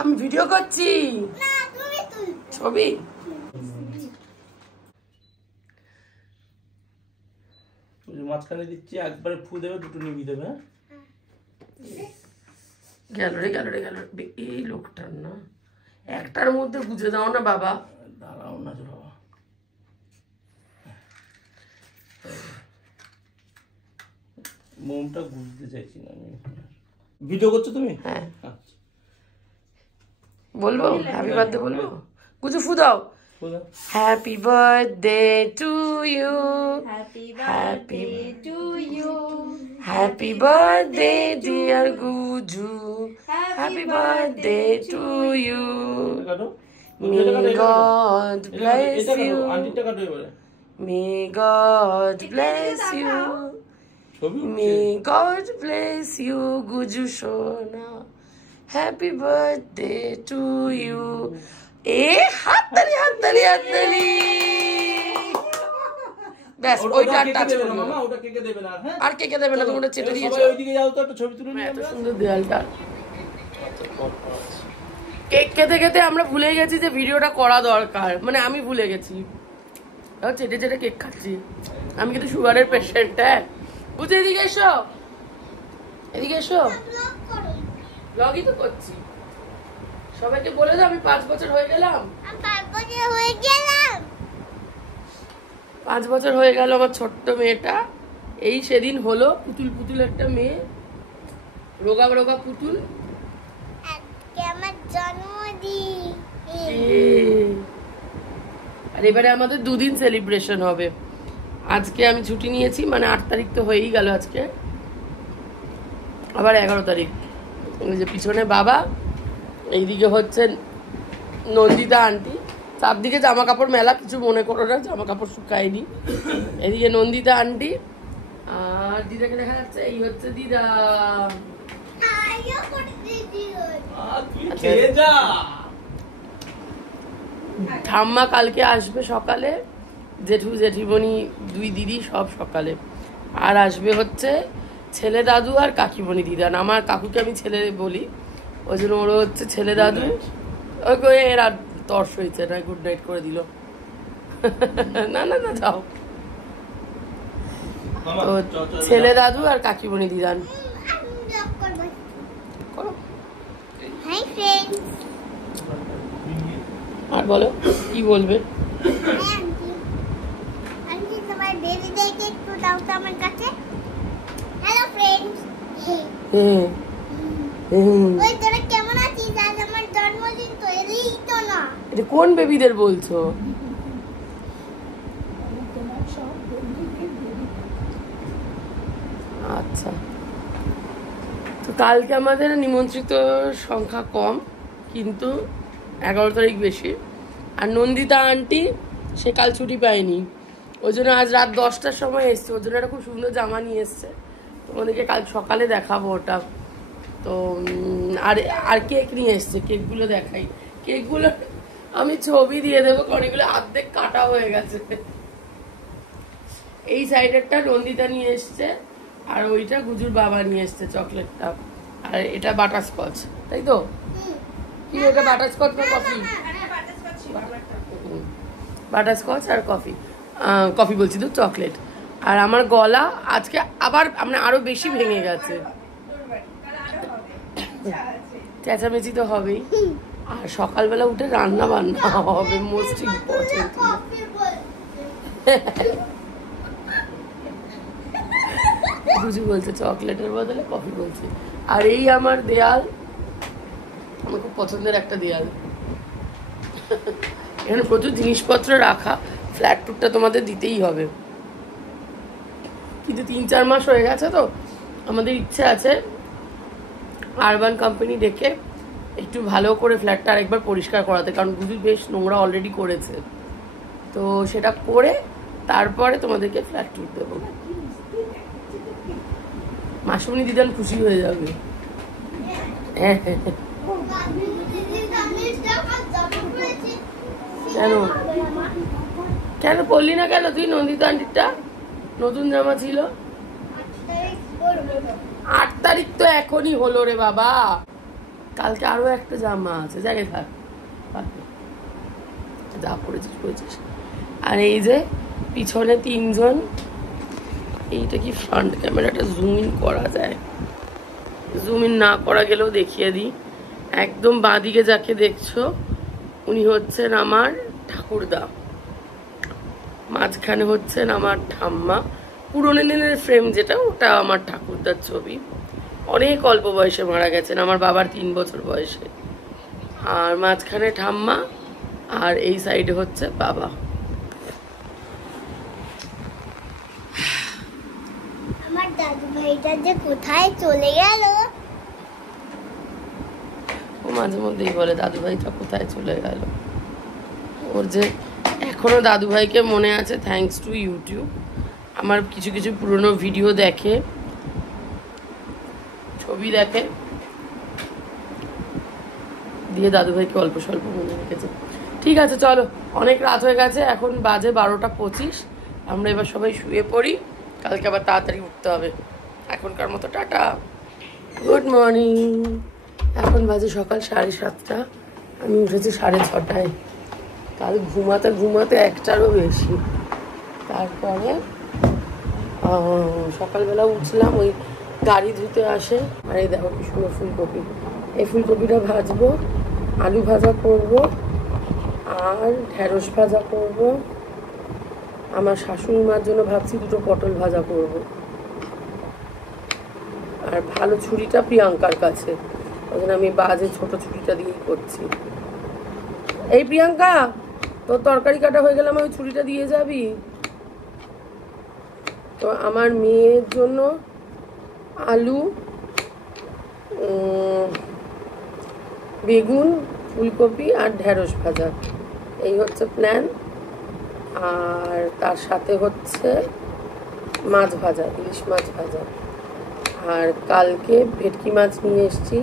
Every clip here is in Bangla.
আমি ভিডিও করছি। ছবি মাঝখানে দিচ্ছি, একবারে ফু দেবে, দুটো নিবি দেবে। গেল রে গেল রে গেল। এই লোকটার না, একটার মধ্যে গুজে দাও না বাবা। দাঁড়াও না বাবা, মোমটা গুজতে চাইছি না আমি। ভিডিও করছো তুমি? হ্যাঁ বলবো হ্যাপি বার্থডে বলবো? গুজু ফু দাও। Happy birthday to you, happy birthday to you, happy birthday dear গুজু, happy birthday to you, may God bless you, may God bless you, may God bless you গুজু সোনা, হ্যাপি বার্থডে টু ইউ। এ হাততালি হাততালি হাততালি। ব্যাস ওইটা টাচ করো মামা, ওটা কেকে দেবে না। হ্যাঁ আর কেকে দেবে না, তোমরা চেটে দিয়েছো। সবাই ওইদিকে যাও তো, একটা ছবি তুলে নিয়ে। এত সুন্দর দেয়ালটা। কেক খেতে খেতে আমরা ভুলে গেছি যে ভিডিওটা করা দরকার, মানে আমি ভুলে গেছি। চেটে চেটে কেক খাচ্ছি। আমি কিন্তু সুগারের পেশেন্ট। হ্যাঁ বুঝে এদিকে এসো, এদিকে এসো। ব্লগই তো করছি। সবাইকে বলে দাও আমি 5 বছর হয়ে গেলাম। 5 বছর হয়ে গেল আমার ছোট্ট মেয়েটা। এই সেদিন হলো, পুতুল পুতুল একটা মেয়ে, রোগা রোগা পুতুল। আমার জন্মদিন। আর এবারে আমাদের 2 দিন সেলিব্রেশন হবে। আজকে আমি ছুটি নিয়েছি, মানে 8 তারিখ তো হয়েই গেল আজকে, আবার 11 তারিখ। ওই যে পিছনে বাবা, এইদিকে হচ্ছে নন্দিতা আন্টি। চারদিকে জামা কাপড় মেলা, কিছু মনে করো না, জামা কাপড় শুকায়নি। এদিকে নন্দিতা আন্টি, আর দিদাকে দেখা যাচ্ছে, এই হচ্ছে দিদা। ঠাম্মা কালকে আসবে সকালে, জেঠু জেঠিমণি 2 দিদি সব সকালে। আর আসবে হচ্ছে ছেলে দাদু আর কাকিমণি দিদা। আমার কাকুকে আমি ছেলে বলি, ওই জন্য ওরা হচ্ছে ছেলে দাদু। ওই এরা তর্স হয়েছে না, গুড নাইট করে দিল। না না না যাও। তো ছেলে দাদু আর কাকিমণি দিদান। আর বলো কি বলবে? কোন বেবিদের বলছো? আচ্ছা, তো কালকে আমাদের নিমন্ত্রিত সংখ্যা কম, কিন্তু 11 তারিখ বেশি। আর নন্দিতা আন্টি সে কাল ছুটি পায়নি, ওই জন্য আজ রাত 10টার সময় এসছে। ওর জন্য একটা খুব সুন্দর জামা নিয়ে এসছে, তোমাদেরকে কাল সকালে দেখাবো ওটা। তো আর কেক নিয়ে এসছে, কেকগুলো দেখাই। কেকগুলো আমি ছবি দিয়ে দেবো, কারণ এগুলো অর্ধেক কাটা হয়ে গেছে। এই সাইডেরটা নন্দিতা নিয়ে এসছে, আর ওইটা গুজুর বাবা নিয়ে এসছে চকলেটটা। আর এটা বাটারস্কচ, তাই তো? কি এটা বাটারস্কচ না কফি? বাটারস্কচ আর কফি। কফি বলছি তো, চকলেট। আর আমার গলা আজকে আবার মানে আরো বেশি ভেঙে গেছে। চেঁচামেচি তো হবেই। আর সকালবেলা উঠে রান্না বান্না হবে, মোস্ট ইম্পর্টেন্ট। বুঝি বলছে চকলেটের বদলে কফি বলছে। আর এই আমার দেয়াল, আমার খুব পছন্দের একটা দেয়াল। এখানে প্রচুর জিনিসপত্র রাখা। ফ্ল্যাট টুরটা তোমাদের দিতেই হবে, কিন্তু 3-4 মাস হয়ে গেছে তো আমাদের ইচ্ছে আছে আরবান কোম্পানি ডেকে একটু ভালো করে ফ্ল্যাটটা আরেকবার পরিষ্কার করাতে, কারণ গুজু বেশ নোংরা অলরেডি করেছে। তো সেটা করে তারপরে তোমাদেরকে ফ্ল্যাট টুর দেবো। মাসুমনি দিদান খুশি হয়ে যাবে। হ্যাঁ হ্যাঁ। কেন কেন পড়লি না কেন তুই? নন্দিতা আন্টিটা নতুন জামা ছিল। 8 তারিখ তো এখনই হলো রে বাবা, কালকে আরো একটা জামা আছে, জায়গায় থাক, যা পড়েছিস পড়েছিস। আর এই যে পিছনে 3 জন, এইটা কি ফ্রন্ট ক্যামেরাটা জুম ইন করা যায়? জুম ইন না করা গেলেও দেখিয়ে দিই। একদম বাঁদিকে যাকে দেখছো উনি হচ্ছেন আমার ঠাকুরদা, মাঝখানে হচ্ছেন আমার ঠাম্মা। পুরোনো দিনের ফ্রেম যেটা, ওটা আমার ঠাকুরদার ছবি। অনেক অল্প বয়সে মারা গেছেন, আমার বাবার 3 বছর বয়সে। আর মাঝখানে ঠাম্মা, আর এই সাইডে হচ্ছে বাবা। আমার দাদু ভাইটা যে কোথায় চলে গেল, ও মাঝে মধ্যেই বলে দাদু ভাইটা কোথায় চলে গেল। ওর যে এখনো দাদু ভাইকে মনে আছে থ্যাঙ্কস টু ইউটিউব। আমার কিছু কিছু পুরনো ভিডিও দেখে, ছবি দেখে, দিয়ে দাদু ভাইকে অল্প স্বল্প মনে রেখেছে। ঠিক আছে চলো, অনেক রাত হয়ে গেছে, এখন বাজে 12টা 25। আমরা এবার সবাই শুয়ে পড়ি, কালকে আবার তাড়াতাড়ি উঠতে হবে। এখনকার মতো টাটা, গুড মর্নিং। এখন বাজে সকাল 7:30, আমি উঠেছি 6:30টায়। কাল ঘুমাতে ঘুমাতে 1টারও বেশি। তারপরে সকালবেলা উঠলাম, ওই গাড়ি ধুতে আসে। আর এই দেখো কি সুন্দর ফুলকপি, এই ফুলকপিটা ভাজবো, আলু ভাজা করব, আর ঢেঁড়স ভাজা করব। আমার শাশুড়ি মার জন্য ভাবছি 2টো পটল ভাজা করব। আর ভালো ছুরিটা প্রিয়াঙ্কার কাছে, ওই জন্য আমি বাজে ছোট ছুরিটা দিয়েই করছি। এই প্রিয়াঙ্কা, তোর তরকারি কাটা হয়ে গেলে ওই ছুরিটা দিয়ে যাবি। তো আমার মেয়ের জন্য আলু, বেগুন, ফুলকপি আর ঢেঁড়স ভাজা, এই হচ্ছে প্ল্যান। আর তার সাথে হচ্ছে মাছ ভাজা, ইলিশ মাছ ভাজা। আর কালকে ভেটকি মাছ নিয়ে এসেছি।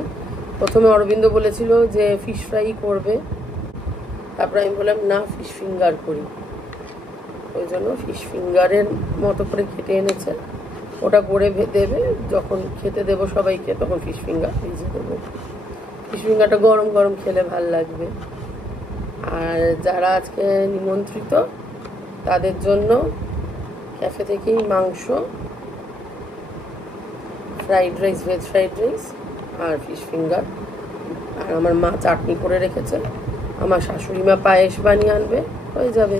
প্রথমে অরবিন্দ বলেছিল যে ফিশ ফ্রাই করবে, তারপর আমি বললাম না, ফিশ ফিঙ্গার করি। ওই জন্য ফিশ ফিঙ্গারের মতো করে কেটে এনেছে, ওটা করে দেবে। যখন খেতে দেবো সবাইকে, তখন ফিশ ফিঙ্গার ভেজে দেবো। ফিশ ফিঙ্গারটা গরম গরম খেলে ভাল লাগবে। আর যারা আজকে নিমন্ত্রিত তাদের জন্য ক্যাফে থেকেই মাংস, fried rice, veg fried rice আর ফিশ ফিঙ্গার। আর আমার মা চাটনি করে রেখেছে, আমার শাশুড়ি মা পায়েস বানিয়ে আনবে, হয়ে যাবে।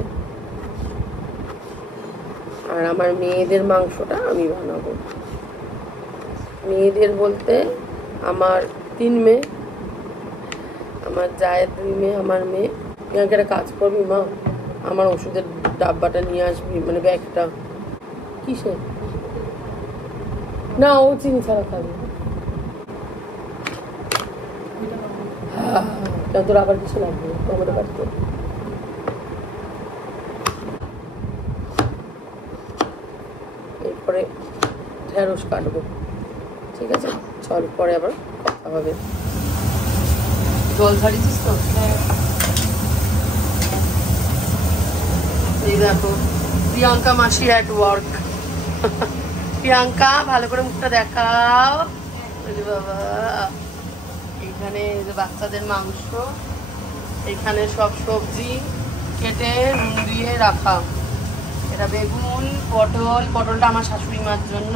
আর আমার মেয়েদের মাংসটা আমি বানাবো। মেয়েদের বলতে আমার 3 মেয়ে, আমার জায়ের 2 মেয়ে, আমার মেয়ে। তুই একটা কাজ করবি মা, আমার ওষুধের ডাব্বাটা নিয়ে আসবি, মানে ব্যাগটা। কিসে? না, ও চিনি ছাড়া খাবে। কেন তোর আবার কিছু লাগবে আমাদের বাড়িতে? এরপরে ঢেঁড়স কাটবো, ঠিক আছে? চল, পরে আবার কথা হবে। জল ছাড়িয়েছিস তো? এই দেখো প্রিয়াঙ্কা মাসি অ্যাট ওয়ার্ক। প্রিয়াঙ্কা, ভালো করে মুখটা দেখাও। বাবা, এইখানে বাচ্চাদের মাংস, এখানে সব সবজি কেটে নুন দিয়ে রাখা। এটা বেগুন, পটলটা আমার শাশুড়ি মার জন্য।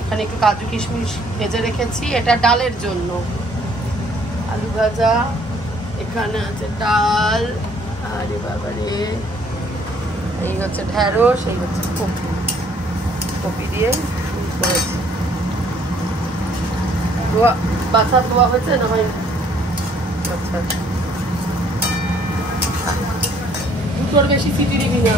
এখানে একটু কাজু কিশমিশ ভেজে রেখেছি, এটা ডালের জন্য। আলু ভাজা, এখানে আছে ডাল, আরে বাবারে, এই হচ্ছে ঢেঁড়স, এই হচ্ছে কপি দিয়ে করেছি। বাচ্চা ধোয়া হয়েছে না ভাই? আচ্ছা, 2টোর বেশি সিটি দিবি না।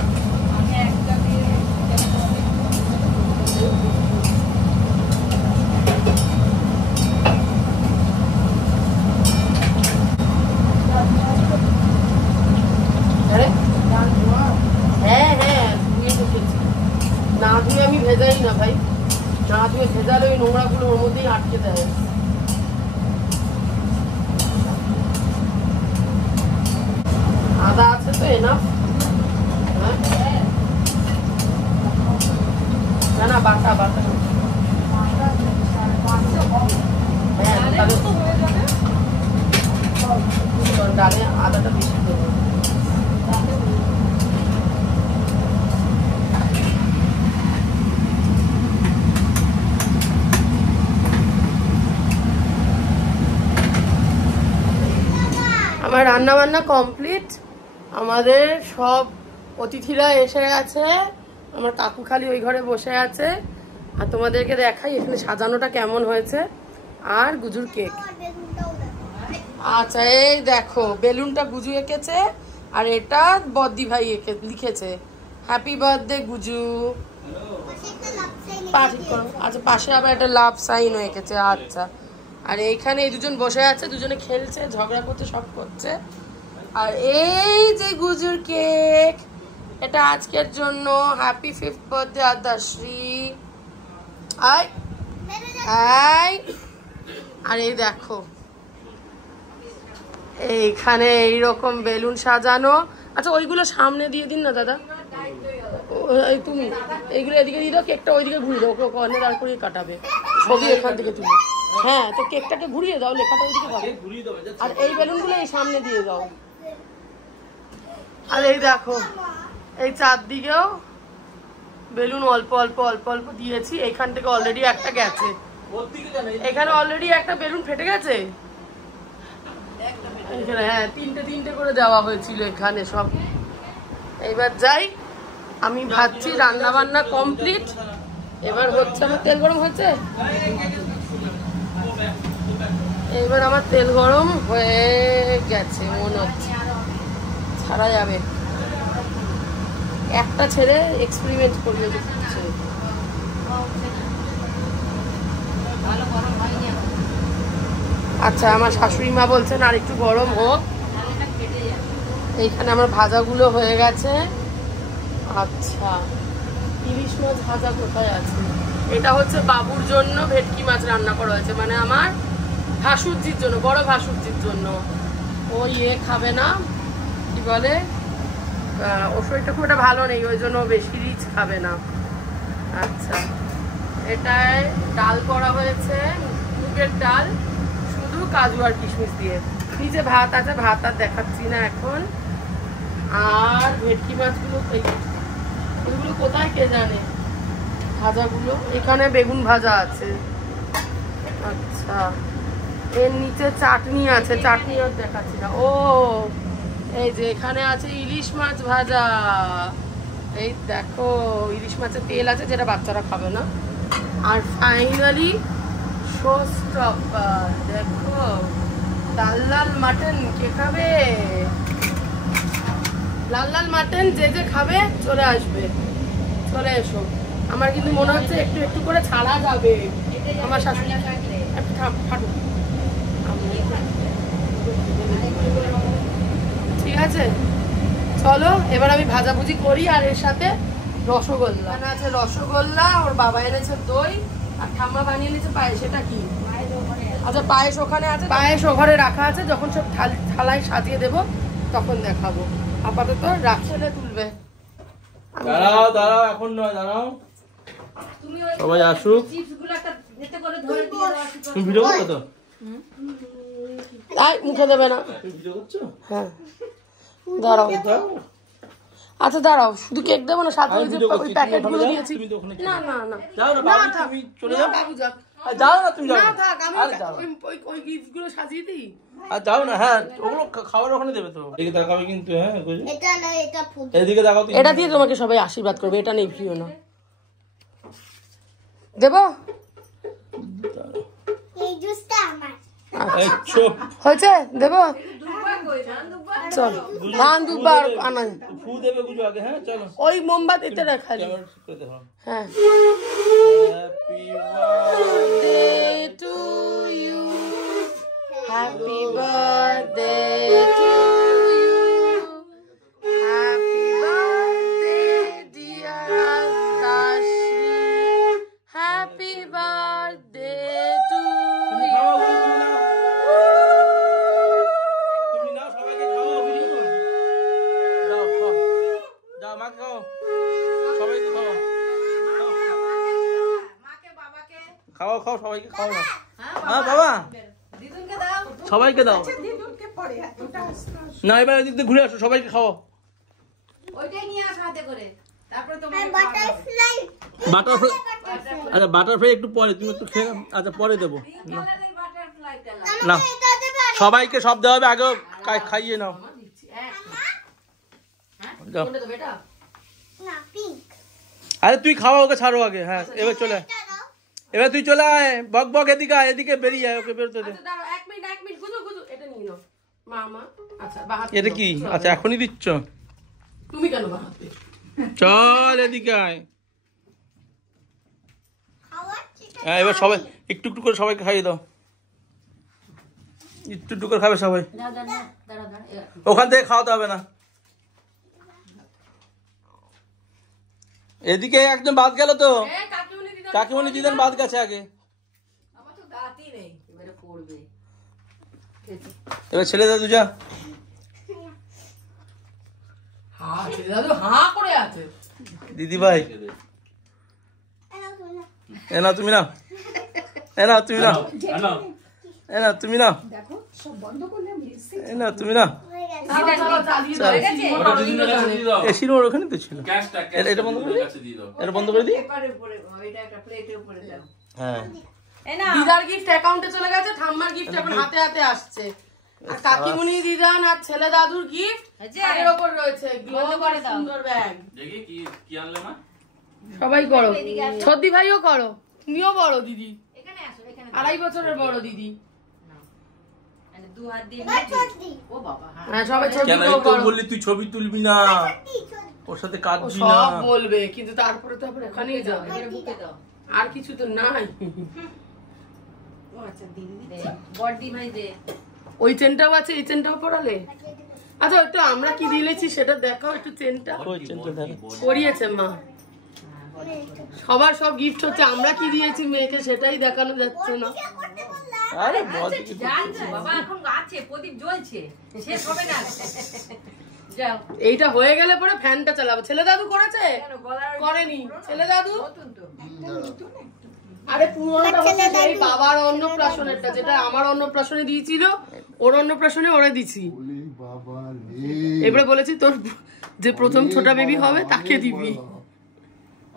হ্যাঁ হ্যাঁ, ধুয়ে ঢুকেছি। না ধুয়ে আমি ভেজাই না ভাই, না ধুয়ে ভেজালে ওই নোংরাগুলো ওর মধ্যেই আটকে দেয়। আদা আছে তো এনাফ? না না, বাটা বাটা। হ্যাঁ, ডালে আদাটা বেশি দেবো। আমার রান্না বান্না কমপ্লিট। আমাদের সব অতিথিরা এসে গেছে। আমার কাকু খালি ওই ঘরে বসে আছে। আর তোমাদেরকে দেখাই এখানে সাজানোটা কেমন হয়েছে। আর গুজুর কেক। আচ্ছা এই দেখো বেলুনটা গুজু এঁকেছে আর এটা বদ্দি ভাই লিখেছে হ্যাপি বার্থডে গুজু। আচ্ছা পাশে আবার একটা লাভ সাইনও এঁকেছে। আচ্ছা আর এইখানে এই দুজন বসে আছে, দুজনে খেলছে, ঝগড়া করছে, সব করছে। আর এই যে গুজুর কেক, এটা আজকের জন্য। Happy 5th birthday আদাশ্রী। আয় আয়। আর এই দেখো এইখানে এইরকম বেলুন সাজানো। আচ্ছা ওইগুলো সামনে দিয়ে দিন না দাদা। তুমি এইগুলো এদিকে দিয়ে দাও, কেকটা ওইদিকে ঘুরিয়ে দাও, ওকে কর্নে দাঁড় করিয়ে কাটাবে, ছবি এখান থেকে তুলি। হ্যাঁ তো কেকটাকে ঘুরিয়ে দাও, লেখাটা ওইদিকে দাও। আর এই বেলুনগুলো এই সামনে দিয়ে দাও। আর এই দেখো এই চারদিকেও বেলুন অল্প অল্প অল্প অল্প দিয়েছি। এইখান থেকে অলরেডি একটা গেছে, এখানে অলরেডি একটা বেলুন ফেটে গেছে। হ্যাঁ তিনটে তিনটে করে দেওয়া হয়েছিল এখানে সব। এইবার যাই, আমি ভাবছি রান্না বান্না কমপ্লিট। এবার হচ্ছে আমার তেল গরম হয়েছে, এবার আমার তেল গরম হয়ে গেছে মনে হচ্ছে, ছাড়া যাবে। একটা ছেড়ে এক্সপেরিমেন্ট করবে। আচ্ছা আমার শাশুড়ি মা বলছেন আর একটু গরম হোক। এইখানে আমার ভাজাগুলো হয়ে গেছে। আচ্ছা ইলিশ মাছ ভাজা কোথায় আছে? এটা হচ্ছে বাবুর জন্য ভেটকি মাছ রান্না করা হয়েছে, মানে আমার ভাসুরজির জন্য, বড় ভাসুরজির জন্য। ও খাবে না, কি বলে, ওর শরীরটা খুব একটা ভালো নেই, ওই জন্য বেশি রিচ খাবে না। আচ্ছা এটায় ডাল করা হয়েছে, মুগের ডাল, শুধু কাজু আর কিশমিশ দিয়ে। নিচে ভাত আছে, ভাত আর দেখাচ্ছি না এখন। আর ভেটকি মাছগুলো ওইগুলো কোথায় কে জানে, ভাজাগুলো এখানে বেগুন ভাজা আছে। আচ্ছা এর নিচে চাটনি আছে, চাটনি আর দেখাচ্ছি না। ও এই যে এখানে আছে ইলিশ মাছ ভাজা। এই দেখো ইলিশ মাছের তেল আছে, যেটা বাচ্চারা খাবে না। আর ফাইনালি শোস্টপার, দেখো লাল লাল মাটন। কে খাবে লাল লাল মাটন? যে যে খাবে চলে আসবে, চলে এসো। আমার কিন্তু মনে হচ্ছে একটু একটু করে ছাড়া যাবে। আমার শাশুড়ি ঠিক আছে, চলো এবার আমি ভাজাভুজি করি। আর এর সাথে রসগোল্লা আছে, রসগোল্লা ওর বাবা এনেছে, দই, আর ঠাম্মা বানিয়ে নিয়েছে পায়েস। এটা কি? আচ্ছা পায়েস ওখানে আছে, পায়েস ওখানে রাখা আছে, যখন সব থালায় সাজিয়ে দেবো তখন দেখাবো। আপাতত রাখলে তুলবে। দাঁড়াও দাঁড়াও, এখন নয়, দাঁড়াও, সবাই আসুক। তুমি ভিডিও করছো তো? মুখে দেবে না। ভিডিও করছো? হ্যাঁ দাঁড়াও। আচ্ছা দাঁড়াও, শুধু কেক দেবো না, সাথে ওই প্যাকেটগুলো দিয়েছি। না না না, যাও না বাবু, তুমি চলে যাও। বাবু যাক, যাও না, তুমি যাও না থাক, আমি ওই গিফটগুলো সাজিয়ে দিই। আর যাও না। হ্যাঁ ওগুলো খাবার ওখানে দেবে তো। এদিকে তাকাবে কিন্তু। হ্যাঁ এটা না, এটা ফুল। এদিকে তাকাও। এটা দিয়ে তোমাকে সবাই আশীর্বাদ করবে, এটা নেই প্রিয় না। দেবো এই জুসটা আমার। এই চুপ। হয়েছে? দেবো চল, ধান দুবার আনা। ফু দেবে বুঝো আগে। হ্যাঁ চলো, ওই মোমবাতিতে রাখালি। ক্যামেরা ঠিক করে দেখো। হ্যাঁ happy birthday to you, happy birthday to you, happy birthday dear আদাশ্রী, happy birthday to you. তুমি নাও, সবাইকে খাওয়াও, ভিডিও করো। যাও খাও, যাও মা খাও, সবাইকে খাওয়াও, খাওয়াও খাও, সবাইকে খাওয়াও না। হ্যাঁ বাবা, সবাইকে দাও। না এবার এদিক দিয়ে ঘুরে আসো, সবাইকে খাওয়াও। ওইটাই নিয়ে আসো হাতে করে, তারপরে তোমার বাটারফ্লাই বাটারফ্লাই, আচ্ছা বাটারফ্লাই একটু পরে, তুমি একটু খেয়ে, আচ্ছা পরে দেবো। না না, সবাইকে সব দেওয়া হবে, আগেও খাইয়ে নাও। যাও। না পিঙ্ক আরে তুই খাওয়া, ওকে ছাড়ো আগে। হ্যাঁ এবার চলে আয়, এবার তুই চলে আয়, বক বক এদিকে আয়, এদিকে বেরিয়ে আয়, ওকে বেরোতে দে। আচ্ছা দাঁড়াও, এক মিনিট গুজু গুজু, এটা নিয়ে নাও মামা। আচ্ছা বাহাত এটা কি? আচ্ছা এখনই দিচ্ছ? তুমি কেন বাহাতে? চল এদিকে আয়। খাওয়ার চিকেন হ্যাঁ এবার সবাই একটু একটু করে সবাইকে খাইয়ে দাও, একটু একটু করে খাবে সবাই। ওখান থেকে খাওয়াতে হবে না, এদিকে একজন বাদ গেল তো, কাকিমণি দিদান বাদ গেছে আগে। আমার তো দাঁতই নেই, এবারে পড়বে। এবার ছেলে দাদু যা। হ্যাঁ ছেলে দাদু হাঁ করে আছে। দিদি ভাই এ না তুমি না, এ না তুমি না, এ না তুমি না, এ না তুমি না। এসির ওর ওখানে তো ছিল, এটা বন্ধ করে দিই, এটা বন্ধ করে দিই। পেপারের উপরে, ওইটা একটা প্লেটের উপরে দাও। হ্যাঁ দিদার গিফট অ্যাকাউন্টে চলে গেছে, ঠাম্মার গিফট এখন হাতে হাতে আসছে, আর কাকিমুনি দিদান আর ছেলে দাদুর গিফট এর উপর রয়েছে। বন্ধ করে দাও। সুন্দর ব্যাগ। দেখি কি আনলে মা? সবাই করো, সর্দি ভাইও করো, তুমিও বড় দিদি, এখানে আসো, এখানে 2.5 বছরের বড় দিদি। মানে দু হাত দিয়ে ছোটি ও বাবা, হ্যাঁ হ্যাঁ সবাই ছবি কেন তুলো তো করো। বললি তুই ছবি তুলবি না, ওর সাথে ও কাঁদবি না। সব বলবে, কিন্তু তারপরে তো আবার ওখানেই যাবে, এবারে বুকে দাও। আর কিছু তো নাই। ও আচ্ছা দিদি দিচ্ছে, বড়দি ভাই দে। ওই চেনটাও আছে, এই চেনটাও পরালে। আচ্ছা একটু আমরা কি দিয়েছি সেটা দেখাও, একটু চেনটা ওই চেনটা দেখো। পরিয়েছে মা। সবার সব গিফট হচ্ছে, আমরা কি দিয়েছি মেয়েকে সেটাই দেখানো যাচ্ছে না। করতে বললাম আরে বল কি জানছো বাবা, এখন আছে প্রদীপ জ্বলছে, শেষ হবে না। যাও, এইটা হয়ে গেলে পরে ফ্যানটা চালাবো। ছেলে দাদু করেছে? কেন গলার করেনি ছেলে দাদু। নতুন তো। আরে পুরোনোটা হচ্ছে সেই বাবার অন্নপ্রাশনেরটা, যেটা আমার অন্নপ্রাশনে দিয়েছিল, ওর অন্নপ্রাশনে ওরা দিছি। এবারে বলেছি তোর যে প্রথম ছোট বেবি হবে তাকে দিবি,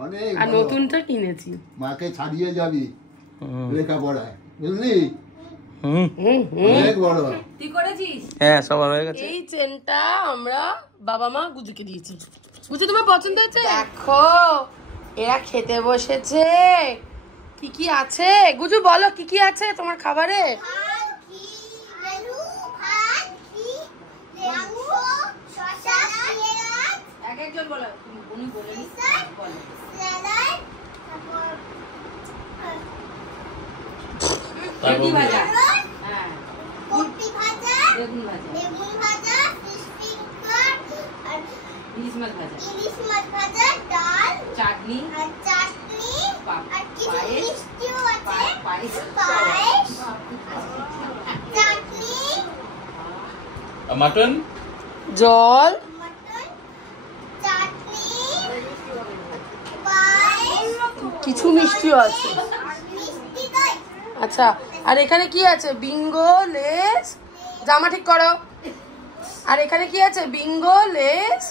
অনেক আর বড়। নতুনটা কিনেছি। মাকে ছাড়িয়ে যাবি লেখাপড়ায়, বুঝলি? হুম অনেক বড়। তুই করেছিস? হ্যাঁ সব হয়ে গেছে। এই চেনটা আমরা বাবা মা গুজুকে দিয়েছি। গুজু তোমার পছন্দ হয়েছে? দেখো এরা খেতে বসেছে, কি কি আছে গুজু বলো, কি কি আছে তোমার খাবারে? ভাত ঘি আলু ভাত ঘি লেবু শসা পেঁয়াজ এক একজন বলো, উনি বলে নি বলো। স্যালাড তারপর ভেন্ডি ভাজা, carrot, হ্যাঁ, কপি ভাজা বেগুন ভাজা, বেগুন ভাজা ফিশ ফিঙ্গার আর ইলিশ মাছ ভাজা, ইলিশ মাছ ভাজা ডাল চাটনি, আর চাটনি আর কিছু পায়েস, মিষ্টিও আছে পায়েস, পায়েস চাটনি মাটন, জল, মটন চাটনি পায়েস কিছু মিষ্টিও আছে। মিষ্টি দই আচ্ছা আর এখানে কি আছে? বিঙ্গো লেস, জামা ঠিক করো। আর এখানে কি আছে? বিঙ্গো লেস,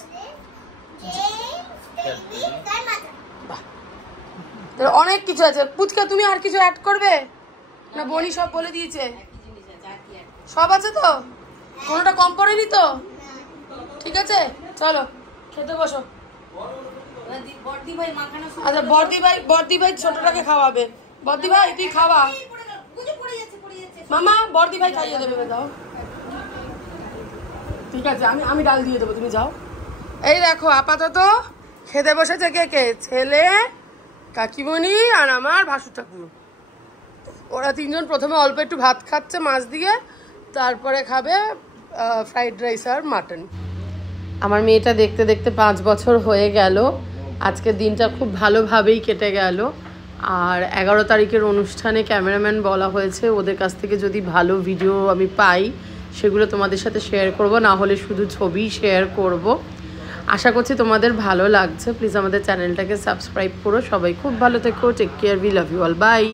অনেক কিছু আছে। পুচকা তুমি আর কিছু অ্যাড করবে না? বনি সব বলে দিয়েছে, সব আছে তো, কোনোটা কম পড়েনি তো? ঠিক আছে চলো খেতে বসো। বড়দি ভাই মাখানো আচ্ছা বর্দি ভাই ছোটটাকে খাওয়াবে। বর্দি ভাই তুই খাওয়া, পড়ে যাচ্ছে। মামা বর্দি ভাই খাইয়ে দেবে, দাও। ঠিক আছে আমি ডাল দিয়ে দেবো, তুমি যাও। এই দেখো আপাতত খেতে বসেছে কে কে? ছেলে, কাকিমণি আর আমার ভাসুর ঠাকুর। ওরা তিনজন প্রথমে অল্প একটু ভাত খাচ্ছে মাছ দিয়ে, তারপরে খাবে ফ্রাইড রাইস আর মাটন। আমার মেয়েটা দেখতে দেখতে 5 বছর হয়ে গেল। আজকের দিনটা খুব ভালোভাবেই কেটে গেল। আর 11 তারিখের অনুষ্ঠানে ক্যামেরাম্যান বলা হয়েছে, ওদের কাছ থেকে যদি ভালো ভিডিও আমি পাই সেগুলো তোমাদের সাথে শেয়ার করব, না হলে শুধু ছবি শেয়ার করব। আশা করছি তোমাদের ভালো লাগছে। প্লিজ আমাদের চ্যানেলটাকে সাবস্ক্রাইব করো। সবাই খুব ভালো থেকো, take care, we love you all, by.